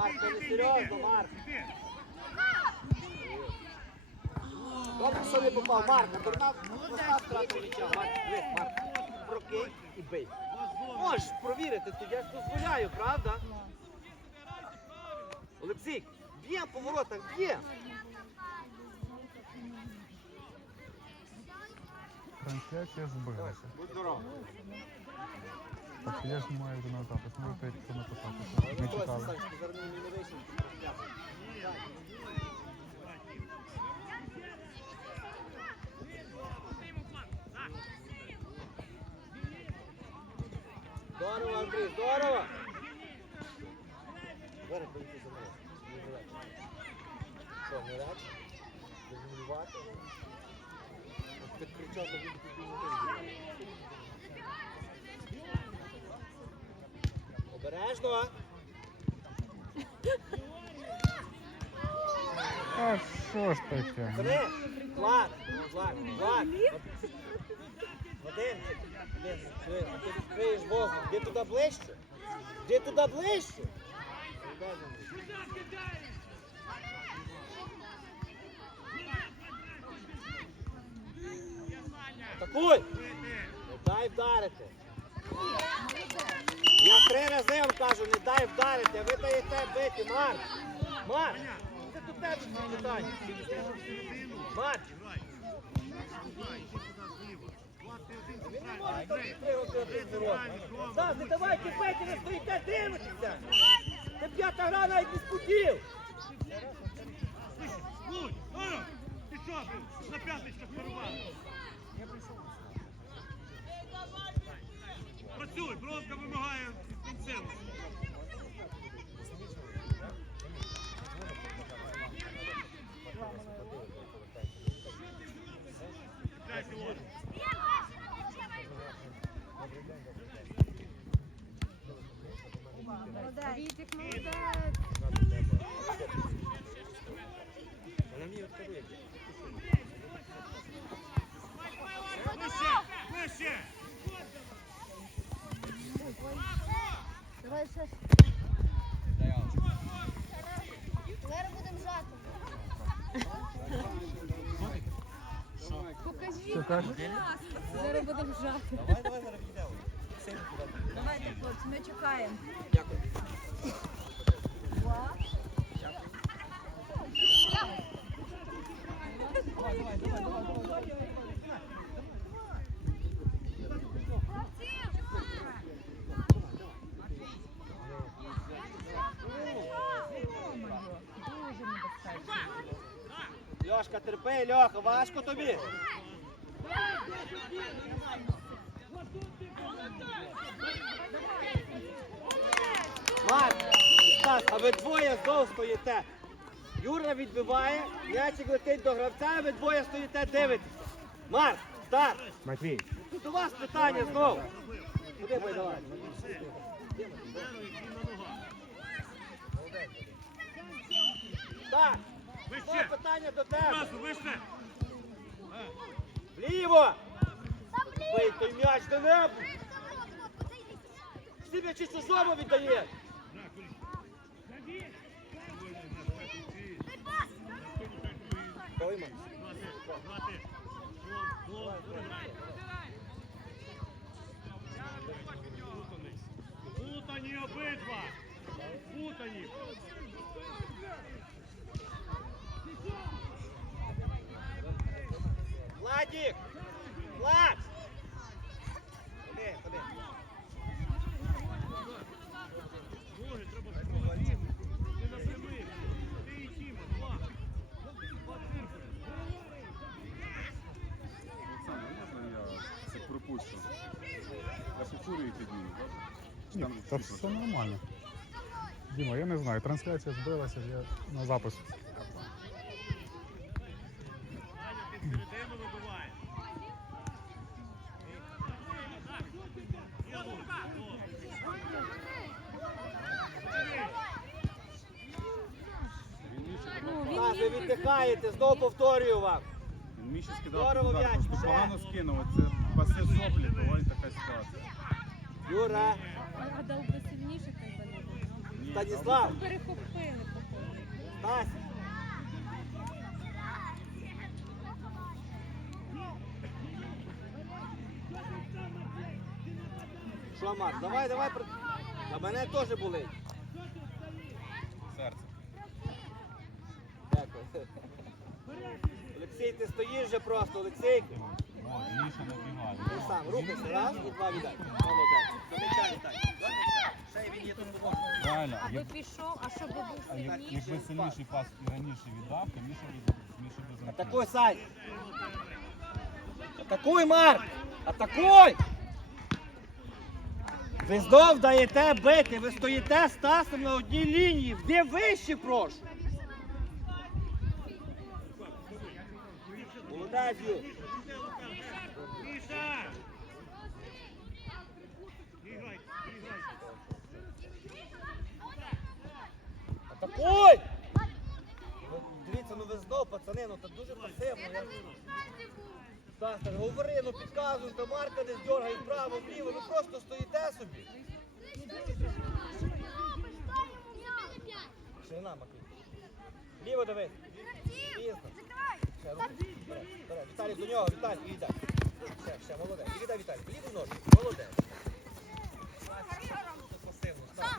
Марк, не серйозно, Марк. Добре, що не попав. Марк, дурна втратив м'яча. Марк, дивись, Марк, прокинь і бий. Можеш провірити, тоді я ж дозволяю, правда? Олексій, б'єм по воротах, б'єм. Трансляція збилася. Будь здоров. Так що я знімаю вже на запис. Можете це написати. Не читали. Санечко, зараз мені не вийшло. Здорово, Андрій, здорово! Зараз прийти за мною. Що, не грати? Дезмінувати? От Ти кричав, то він тобі не Обережно! А що ж таке? Три, Влад, Влад, Влад. Диви, а ти відкриєш воздух. Де туди ближче? Де туди ближче? Атакуй! Дай вдарити. Я три рази вам кажу, не дай вдарити, а ви даєте бити, Марк. Марк, це до тебе питання. Марк, ви не можете підтримувати один. Так, не давайте бити, ви стоїте, дивитеся. Це п'ята гра навіть без путів. Будь, Оро, ти що, на п'яточках порвав? Працюй, бровка вимагає. Дайте. Вітик, молодець. Вона мені відкарує. Вище, вище. Давай ще. Зараз будемо жати. Покажіть, зараз будемо жати. Давай, давай, зараз підемо. Давайте, хлопці, ми чекаємо. Дякую. Два. Льошка, терпи, Льоха, важко тобі. Марк, Стас, а ви двоє знов стоїте. Юра відбиває, м'ячик летить до гравця, а ви двоє стоїте, дивитеся. Марк, Стас, Матвій. тут у вас питання знову. Куди давай? Так, знову питання до тебе. Одразу, вище. Вліво! Бий той м'яч до неба! Всі м'ячі чужому віддає! Коли? Путані обидва. Путані. Владик! Влад! Ходи, ходи. Ноги треба спробувати. Ти напрямий. Ти і Тіма. Два. Два циркулі. Олександр, можна я це пропущу? Я почую і підніму, так? Ні, там та все нормально. Діма, я не знаю, трансляція збилася, я на запис. Аня, ти середину вибиває. Він Міші Ну, він Віддихаєте, знову повторюю вам. Він Міші скидав Здорово, удар, м'яч, просто вже. погано скинув. Це пасе соплі, ось така ситуація. Юра, А дав би сильніше, хай би не було. Станіслав, Перехопили, походу. Стась. Що, Марк, давай, давай. при- На мене теж болить. Серце. Дякую. Олексій, ти стоїш вже просто, Олексійку. О, Міша набігає. Ти сам рухайся, раз і два віддай. Молодець. До м'яча віддай. Ще й він є тут допоможе. Правильно. Аби Як- пішов, а щоб був а як- сильніший. Якби сильніший пас і раніше віддав, то Міша б Міша б. Атакуй, Сань. Атакуй, Марк. Атакуй. Ви знов даєте бити, ви стоїте з Стасом на одній лінії. Де вище, прошу. Молодець, Ю. Міша! Атакуй! Дивіться, ну ви знов, пацани, ну так дуже пасивно. Я... Стас, так говори, ну підказуйте, Марка десь дергає вправо, вліво, ну просто стоїте собі. Ширина, Макій. Ліво дивись. Пізно. Ще. Вперед. Віталій до нього, Віталій, і віддай. Ще, ще, молодець. І віддай, Віталій. Ліву ножку. Молодець. Це пасивно, Стас.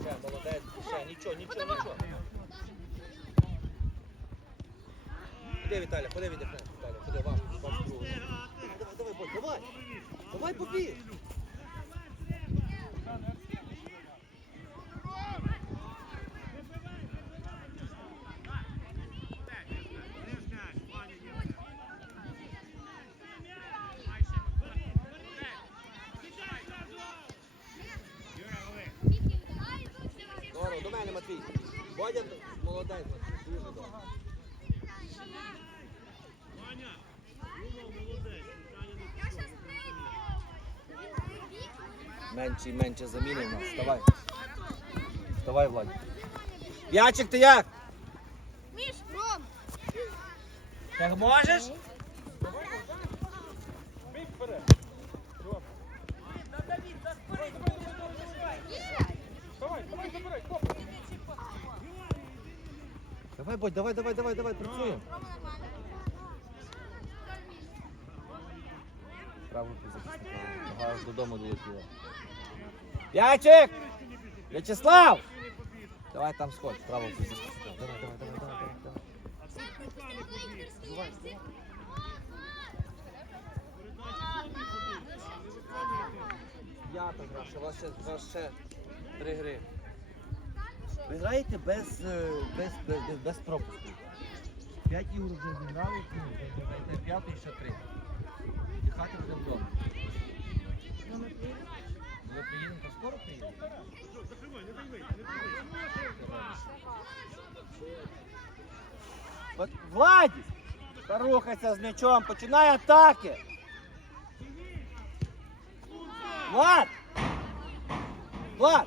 Ще, молодець. Ще, нічого, нічого, нічого. Іди, Віталя, ходи віддихни. Віталя, ходи, вам другу. Давай, давай, Бодь, давай. Давай, побіг. Здорово, до мене, Матвій. Бодя, молодець, Матвій, дуже добре. Ваня, Рома молодець. Менше і менше заміни в нас. Вставай. Вставай, Владі. Ячик, ти як? Міш, Ром! Як можеш? Давай, Бодь, давай, давай, давай, давай, працюємо. Праву. Нога додому долетіла. Ячик! В'ячеслав! Давай там сходь, праву захисника. Давай, давай, давай, давай, давай. П'ята гра, ще у вас ще, у вас ще три гри. Ви граєте без, е, без, без, без, без пропуску. П'ять ігор вже зіграли, ну, п'яту і ще три. Дихати будемо вдома. Ми приїдемо, то скоро приїдемо? От Владі! Рухайся з м'ячом, починай атаки! Влад! Влад!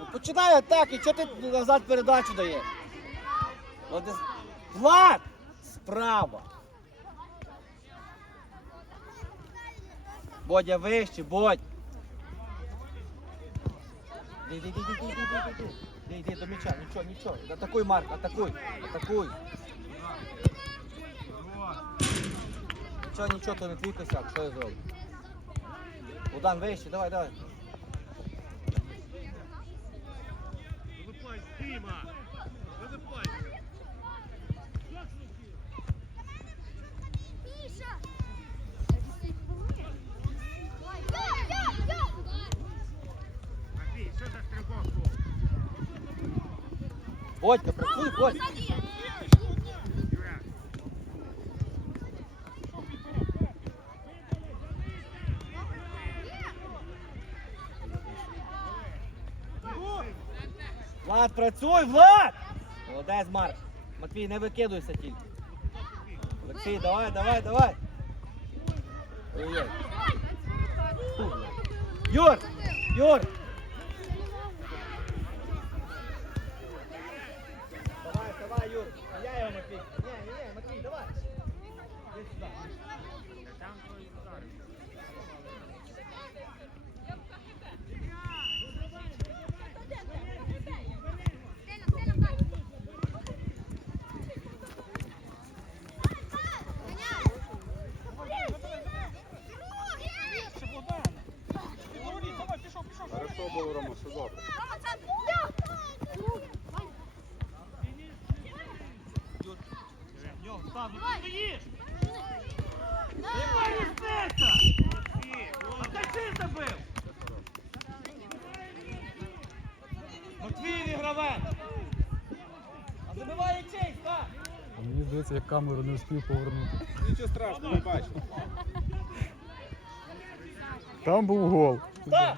Ну, починай атаки, чого ти назад передачу даєш? Влад! Справа! Бодя вище, Бодь! Іди, іди, іди, іди, іди, іди. Іди, іди до м'яча, нічого, нічого. Атакуй, Марк, атакуй, атакуй. Нічого, нічого, то не твій косяк, що я зроблю? Богдан, вище, давай, давай. Діма! Був? Працюй, Бодь. Юра, Влад, працюй, Влад! Молодець, Марк. Матвій, не викидуйся тільки. Олексій, давай, давай, давай. Юр! Юр! Давай, давай, Юр. Я його, Матвій. Ні, ні, ні, Матвій, давай. Іди сюди. там твої удари. футболу, Рома, все добре. Йо, став, ну ти стоїш! Яка різниця? А ти чи забив? Матвій гравець! А забиває честь, так? Мені здається, я камеру не встиг повернути. Нічого страшного, не бачу. Там був гол. Так!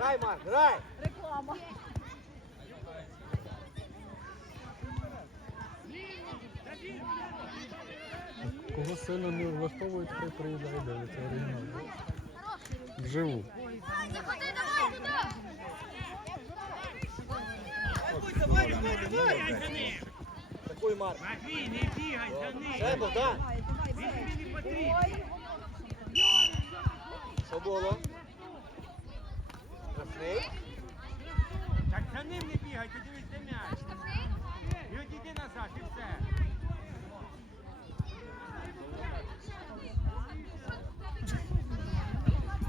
Грай, Марк, грай. Реклама. Кого сильно не влаштовують, хай приїжджає дивиться оригінал. Вживу. Давай, давай, давай! за ним! Такий Марк. Матвій, не бігай за ним! Ще Богдан. Він тобі не потрібен! Що було? Красний. Так за ним не бігай, ти дивись, м'яч! І іди назад, і все!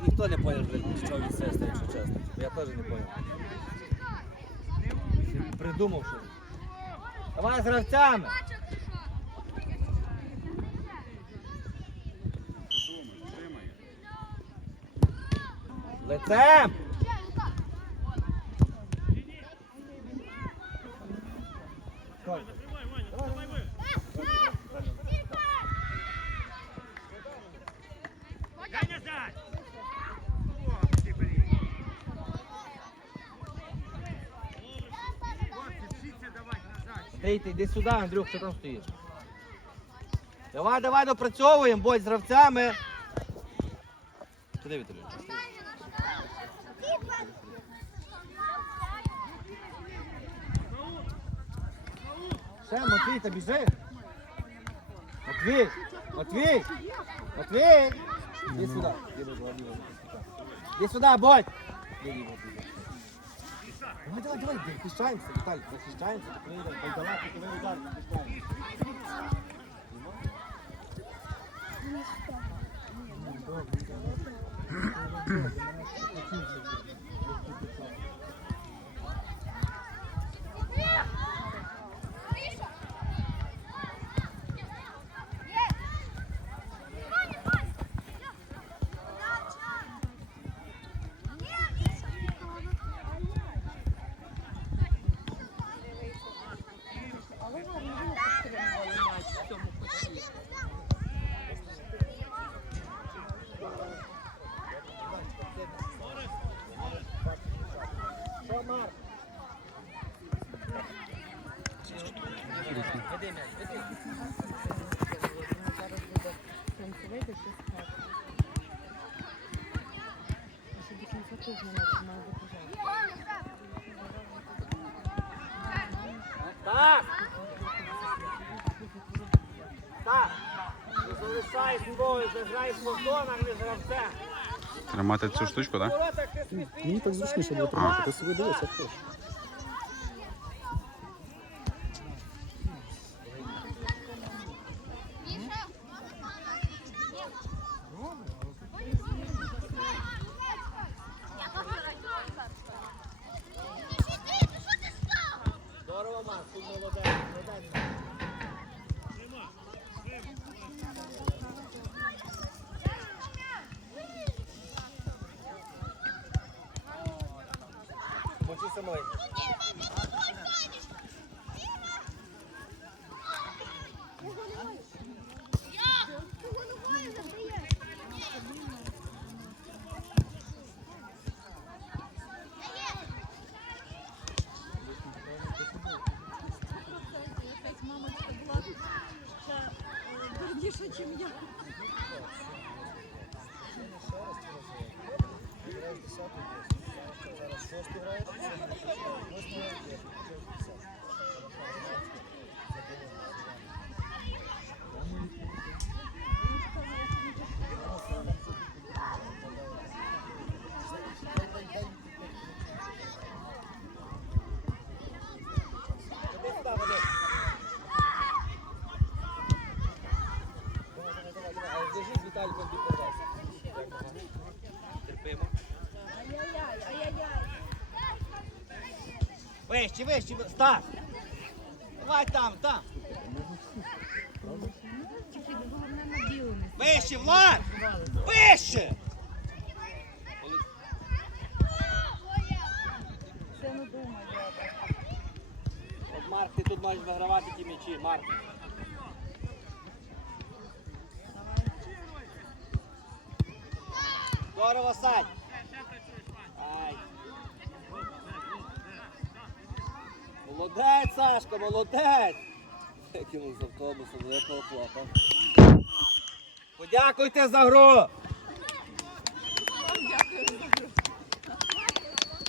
Ніхто не поняв, що від сестри, якщо чесно. Я теж не поняв. Придумав щось. Давай з гравцями. Лицем. Стой. Закривай, Ваня, закривай ви! Дай назад! О, ти, блін! Хлопці, вчіться давати назад! Стійте, йди сюди, Андрюх, що там стоїш? Давай, давай, допрацьовуємо, будь з гравцями. Куди Віталій? Ще, Матвій, та біжи. Матвій, Матвій, Матвій. Іди сюди. Іди, будь ласка, Іди сюди, будь. Іди, іди, будь, іди. Давай, давай, давай, захищаємося, Віталій, захищаємося, приїдемо, Байдала, кутовий удар, захищаємося. Що, Марк? Веди м'яч, веди. Так! Так! Не залишай зброю, заграй в повтонах, не гравцем. Тримати цю штучку, так? Мені так зручніше було тримати. Ти собі дивися, хто. Здорово, Марк, ти молодець, молодець. Мочи самой. Мамочка була ще дурніша, ніж я. Іди сюди, води. Давай, давай, давай, давай. А Держись, Віталій, він підпадає. отримав. Ай-яй-яй, ай-яй-яй. Вище, вище, ви- Стас! Давай там, там. Вище, Влад! Вище! Це не думай. От Марк, ти тут можеш вигравати ті м'ячі, Марк. Здорово, Сань. Ай. Молодець, Сашко, молодець. Викинув з автобусу, великого хлопа. Подякуйте за гру.